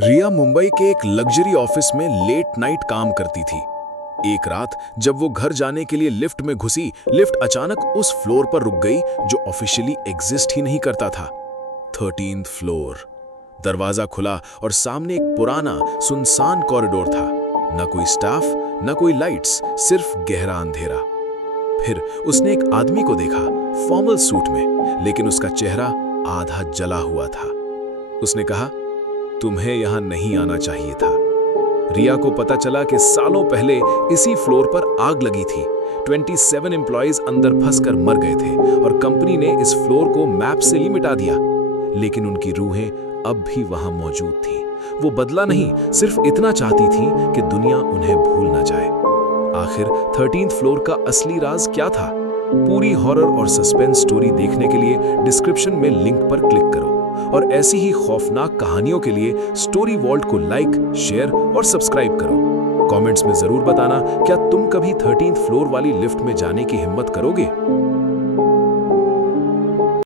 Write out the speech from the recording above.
रिया मुंबई के एक luxury office में लेट नाइट काम करती थी। एक रात जब वो घर जाने के लिए लिफ्ट में घुसी, लिफ्ट अचानक उस फ्लोर पर रुक गई जो ऑफिशियली एग्जिस्ट ही नहीं करता था। 13th floor. दरवाजा खुला और सामने एक पुराना सुनसान कॉरिडोर था। न कोई स्टाफ, न कोई लाइट्स, सिर्फ गहरा अंधेरा। फिर उसने एक आदमी को देखा, फॉर्मल सूट में, लेकिन उसका चेहरा आधा जला हुआ था। उसने कहा, तुम्हें यहां नहीं आना चाहिए था। रिया को पता चला कि सालों पहले इसी फ्लोर पर आग लगी थी। 27 एम्प्लॉइज अंदर फंसकर मर गए थे और कंपनी ने इस फ्लोर को मैप से ही मिटा दिया। लेकिन उनकी रूहें अब भी वहां मौजूद थी। वो बदला नहीं, सिर्फ इतना चाहती थी कि दुनिया उन्हें भूल ना जाए। आखिर 13th फ्लोर का असली राज क्या था? पूरी हॉरर और सस्पेंस स्टोरी देखने के लिए डिस्क्रिप्शन में लिंक पर क्लिक करो और ऐसी ही खौफनाक कहानियों के लिए स्टोरी वॉल्ट को लाइक, शेयर और सब्सक्राइब करो। कमेंट्स में जरूर बताना, क्या तुम कभी 13th फ्लोर वाली लिफ्ट में जाने की हिम्मत करोगे?